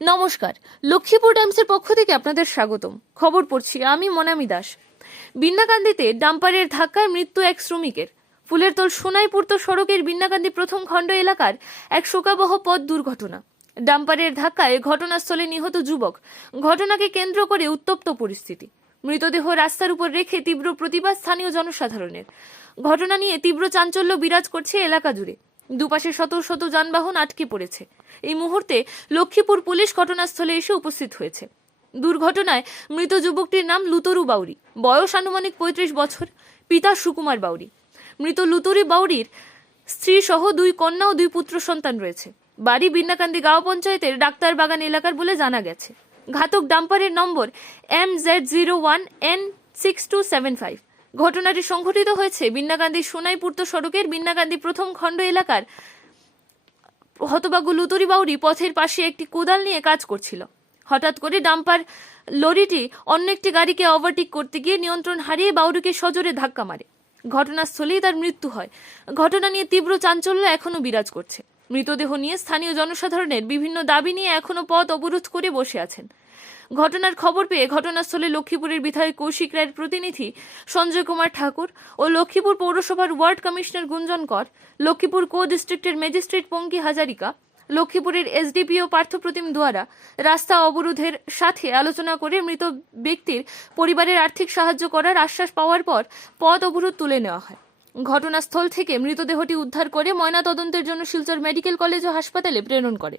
নমস্কার, লক্ষ্মীপুর টাইমসের পক্ষ থেকে আপনাদের স্বাগতম। খবর পড়ছি আমি মনামি দাস। বিন্নাকান্দিতে ডাম্পারের ধাক্কায় মৃত্যু এক শ্রমিকের। ফুলের তোল সোনাইপুর্ত সড়কের বিন্নাকান্দি প্রথম খণ্ড এলাকার এক শোকাবহ পথ দুর্ঘটনা। ডাম্পারের ধাক্কায় ঘটনাস্থলে নিহত যুবক। ঘটনাকে কেন্দ্র করে উত্তপ্ত পরিস্থিতি। মৃতদেহ রাস্তার উপর রেখে তীব্র প্রতিবাদ স্থানীয় জনসাধারণের। ঘটনা নিয়ে তীব্র চাঞ্চল্য বিরাজ করছে এলাকা জুড়ে। দুপাশে শত শত যানবাহন আটকে পড়েছে। এই মুহূর্তে লক্ষ্মীপুর পুলিশ ঘটনাস্থলে এসে উপস্থিত হয়েছে। দুর্ঘটনায় মৃত যুবকটির নাম লুতরু বাউরি বয়স আনুমানিক পঁয়ত্রিশ বছর। পিতা সুকুমার বাউরি মৃত লুতুরি বাউরির স্ত্রী সহ দুই কন্যা ও দুই পুত্র সন্তান রয়েছে। বাড়ি বিন্নাকান্দি গাঁও পঞ্চায়েতের ডাক্তার বাগান এলাকার বলে জানা গেছে। ঘাতক ডাম্পারের number M Z zero one N six two seven five. ঘটনাটি সংঘটিত হয়েছে বিন্নাকান্দি সোনাইপুর্ত সড়কের। বিন্নাকান্দি প্রথম খণ্ড এলাকার হতবাগু লুতুরি বাউরি পথের পাশে একটি কোদাল নিয়ে কাজ করছিল। হঠাৎ করে ডাম্পার লরিটি অন্য একটি গাড়িকে ওভারটেক করতে গিয়ে নিয়ন্ত্রণ হারিয়ে বাউরিকে সজোরে ধাক্কা মারে। ঘটনাস্থলেই তার মৃত্যু হয়। ঘটনা নিয়ে তীব্র চাঞ্চল্য এখনও বিরাজ করছে। মৃতদেহ নিয়ে স্থানীয় জনসাধারণের বিভিন্ন দাবি নিয়ে এখনও পথ অবরোধ করে বসে আছেন। ঘটনার খবর পেয়ে ঘটনাস্থলে লক্ষ্মীপুরের বিধায়ক কৌশিক রায়ের প্রতিনিধি সঞ্জয় কুমার ঠাকুর ও লক্ষ্মীপুর পৌরসভার ওয়ার্ড কমিশনার গুঞ্জন কর, লক্ষ্মীপুর কো ডিস্ট্রিক্টের ম্যাজিস্ট্রেট পঙ্কি হাজারিকা, লক্ষ্মীপুরের এসডিপিও পার্থপ্রতিম দুয়ারা রাস্তা অবরোধের সাথে আলোচনা করে মৃত ব্যক্তির পরিবারের আর্থিক সাহায্য করার আশ্বাস পাওয়ার পর পথ অবরোধ তুলে নেওয়া হয়। ঘটনাস্থল থেকে মৃতদেহটি উদ্ধার করে ময়নাতদন্তের জন্য শিলচর মেডিকেল কলেজ ও হাসপাতালে প্রেরণ করে।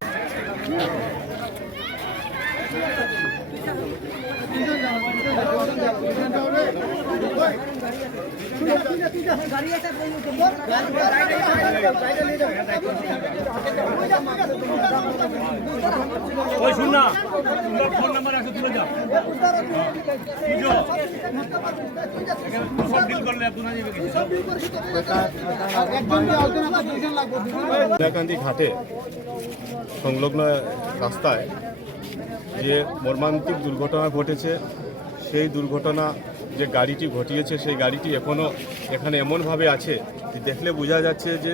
ওই শুন না, তোমার ফোন নাম্বার আছে তুলে যাও। ঘাটে সংলগ্ন রাস্তায় যে মর্মান্তিক দুর্ঘটনা ঘটেছে, সেই দুর্ঘটনা যে গাড়িটি ঘটিয়েছে, সেই গাড়িটি এখনও এখানে এমনভাবে আছে যে দেখলে বোঝা যাচ্ছে যে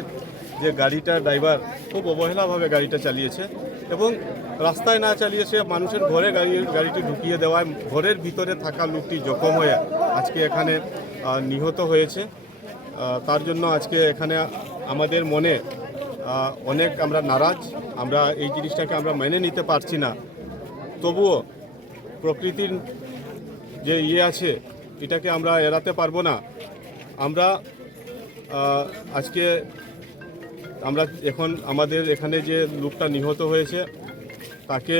যে গাড়িটার ড্রাইভার খুব অবহেলাভাবে গাড়িটা চালিয়েছে এবং রাস্তায় না চালিয়ে সে মানুষের ঘরে গাড়ি, গাড়িটি ঢুকিয়ে দেওয়ায় ঘরের ভিতরে থাকা লোকটি জখম হয়ে আজকে এখানে নিহত হয়েছে। তার জন্য আজকে এখানে আমাদের মনে অনেক আমরা নারাজ, আমরা এই জিনিসটাকে আমরা মেনে নিতে পারছি না। তবুও প্রকৃতির যে ইয়ে আছে, এটাকে আমরা এড়াতে পারব না। আমরা আজকে আমরা এখন আমাদের এখানে যে লোকটা নিহত হয়েছে, তাকে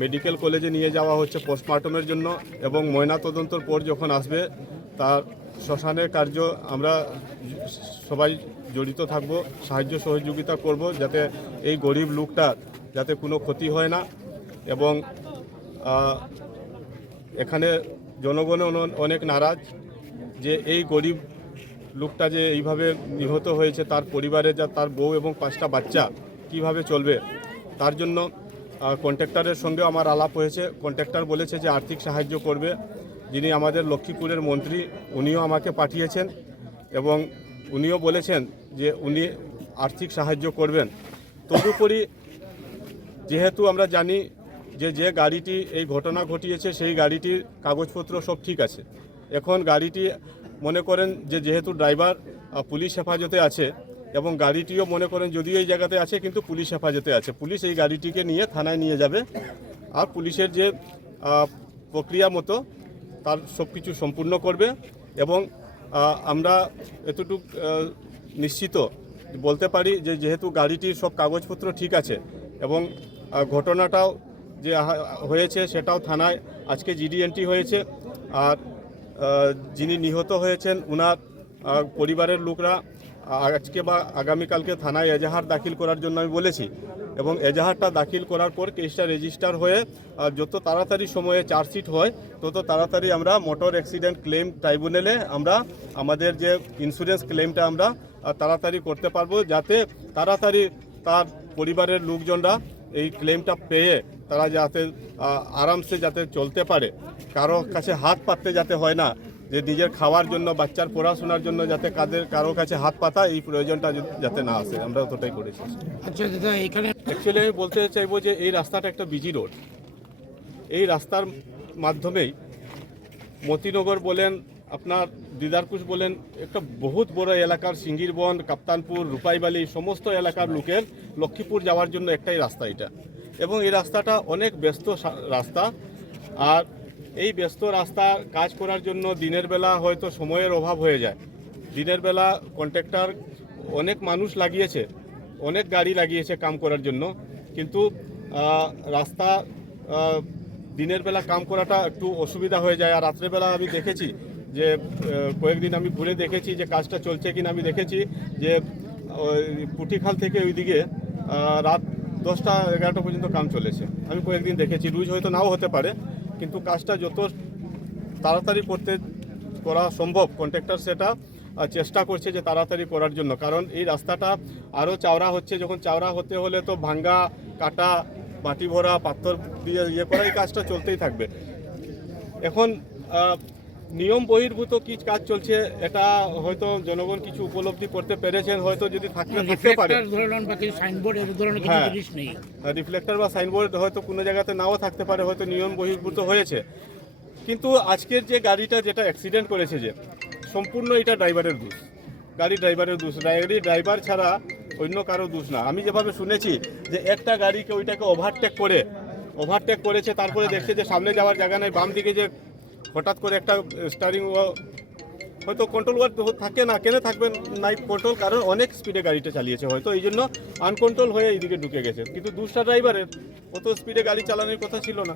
মেডিকেল কলেজে নিয়ে যাওয়া হচ্ছে পোস্টমর্টমের জন্য এবং ময়নাতদন্তর পর যখন আসবে, তার শ্মশানের কার্য আমরা সবাই জড়িত থাকব, সাহায্য সহযোগিতা করব যাতে এই গরিব লোকটার যাতে কোনো ক্ষতি হয় না এবং এখানে জনগণ অনেক নারাজ যে এই গরিব লোকটা যে এইভাবে নিহত হয়েছে, তার পরিবারে যা, তার বউ এবং পাঁচটা বাচ্চা কীভাবে চলবে? তার জন্য কন্ট্রাক্টরের সঙ্গেও আমার আলাপ হয়েছে। কন্ট্রাক্টর বলেছে যে আর্থিক সাহায্য করবে। যিনি আমাদের লক্ষ্মীপুরের মন্ত্রী, উনিও আমাকে পাঠিয়েছেন এবং উনিও বলেছেন যে উনি আর্থিক সাহায্য করবেন। তদুপরি, যেহেতু আমরা জানি যে যে গাড়িটি এই ঘটনা ঘটিয়েছে, সেই গাড়িটির কাগজপত্র সব ঠিক আছে। এখন গাড়িটি মনে করেন যে যেহেতু ড্রাইভার পুলিশ হেফাজতে আছে এবং গাড়িটিও মনে করেন যদিও এই জায়গাতে আছে কিন্তু পুলিশ হেফাজতে আছে। পুলিশ এই গাড়িটিকে নিয়ে থানায় নিয়ে যাবে আর পুলিশের যে প্রক্রিয়া মতো তার সব কিছু সম্পূর্ণ করবে এবং আমরা এতটুক নিশ্চিত বলতে পারি যে যেহেতু গাড়িটির সব কাগজপত্র ঠিক আছে এবং ঘটনাটাও যে হয়েছে সেটাও থানায় আজকে জিডি এন্ট্রি হয়েছে আর যিনি নিহত হয়েছেন, উনার পরিবারের লোকরা আজকে বা আগামীকালকে থানায় এজাহার দাখিল করার জন্য আমি বলেছি এবং এজাহারটা দাখিল করার পর কেসটা রেজিস্টার হয়ে যত তাড়াতাড়ি সময়ে চার্জশিট হয়, তত তাড়াতাড়ি আমরা মোটর অ্যাক্সিডেন্ট ক্লেম ট্রাইব্যুনালে আমরা আমাদের যে ইন্স্যুরেন্স ক্লেমটা আমরা তাড়াতাড়ি করতে পারব যাতে তাড়াতাড়ি তার পরিবারের লোকজনরা এই ক্লেমটা পেয়ে তারা যাতে আরামসে যাতে চলতে পারে। কারও কাছে হাত পাততে যাতে হয় না যে নিজের খাওয়ার জন্য বাচ্চার পড়াশোনার জন্য যাতে কাদের কারও কাছে হাত পাতা এই প্রয়োজনটা যাতে না আসে। আমরা ততটাই করেছি। আচ্ছা দাদা এখানে অ্যাকচুয়ালি আমি বলতে চাইব যে এই রাস্তাটা একটা বিজি রোড এই রাস্তার মাধ্যমেই মতিনগর বলেন আপনার দিদারকুশ বলেন একটা বহুত বড় এলাকার সিঙ্গিরবন কাপ্তানপুর রূপাইবালি সমস্ত এলাকার লোকের লক্ষ্মীপুর যাওয়ার জন্য একটাই রাস্তা এটা। এবং এই রাস্তাটা অনেক ব্যস্ত রাস্তা। আর এই ব্যস্ত রাস্তা কাজ করার জন্য দিনের বেলা হয়তো সময়ের অভাব হয়ে যায়। দিনের বেলা কন্ট্রাক্টর অনেক মানুষ লাগিয়েছে, অনেক গাড়ি লাগিয়েছে কাম করার জন্য। কিন্তু রাস্তা দিনের বেলা কাম করাটা একটু অসুবিধা হয়ে যায়। আর রাত্রেবেলা আমি দেখেছি যে কয়েকদিন আমি ঘুরে দেখেছি যে কাজটা চলছে কিনা আমি দেখেছি যে পুটিখাল থেকে ওইদিকে রাত দশটা এগারোটা পর্যন্ত কাম চলেছে। আমি কয়েকদিন দেখেছি রুজ হয়তো নাও হতে পারে, কিন্তু কাজটা যত তাড়াতাড়ি করতে করা সম্ভব কন্ট্রাক্টর সেটা চেষ্টা করছে যে তাড়াতাড়ি করার জন্য। কারণ এই রাস্তাটা আরও চাওড়া হচ্ছে, যখন চাওড়া হতে হলে তো ভাঙ্গা, কাটা মাটি ভরা, পাথর দিয়ে ইয়ে করা এই কাজটা চলতেই থাকবে। এখন নিয়ম বহির্ভূত কি কাজ চলছে এটা হয়তো জনগণ কিছু উপলব্ধি করতে পেরেছেন হয়তো যদি থাকলে থাকতে পারে। রিফ্লেক্টর বা সাইনবোর্ড এর ধরনের কিছু হ্যাঁ। জিনিস নেই। রিফ্লেক্টর বা সাইনবোর্ড হয়তো কোনো জায়গাতে নাও থাকতে পারে হয়তো নিয়ম বহির্ভূত হয়েছে। কিন্তু আজকের যে গাড়িটা যেটা অ্যাক্সিডেন্ট করেছে যে সম্পূর্ণ এটা ড্রাইভারের দোষ। গাড়ি ড্রাইভারের দোষ। গাড়ি ড্রাইভার ছাড়া অন্য কারও দোষ না। আমি যেভাবে শুনেছি যে একটা গাড়িকে ওইটাকে ওভারটেক করে ওভারটেক করেছে তারপরে দেখছে যে সামনে যাওয়ার জায়গা নেই বাম দিকে যে হঠাৎ করে একটা স্টারিং হয়তো কন্ট্রোল থাকে না, কেন থাকবে নাই কন্ট্রোল কারণ অনেক স্পিডে গাড়িটা চালিয়েছে হয়তো, এই জন্য আনকন্ট্রোল হয়ে এইদিকে ঢুকে গেছে। কিন্তু দুষ্টা ড্রাইভারের অত স্পিডে গাড়ি চালানোর কথা ছিল না।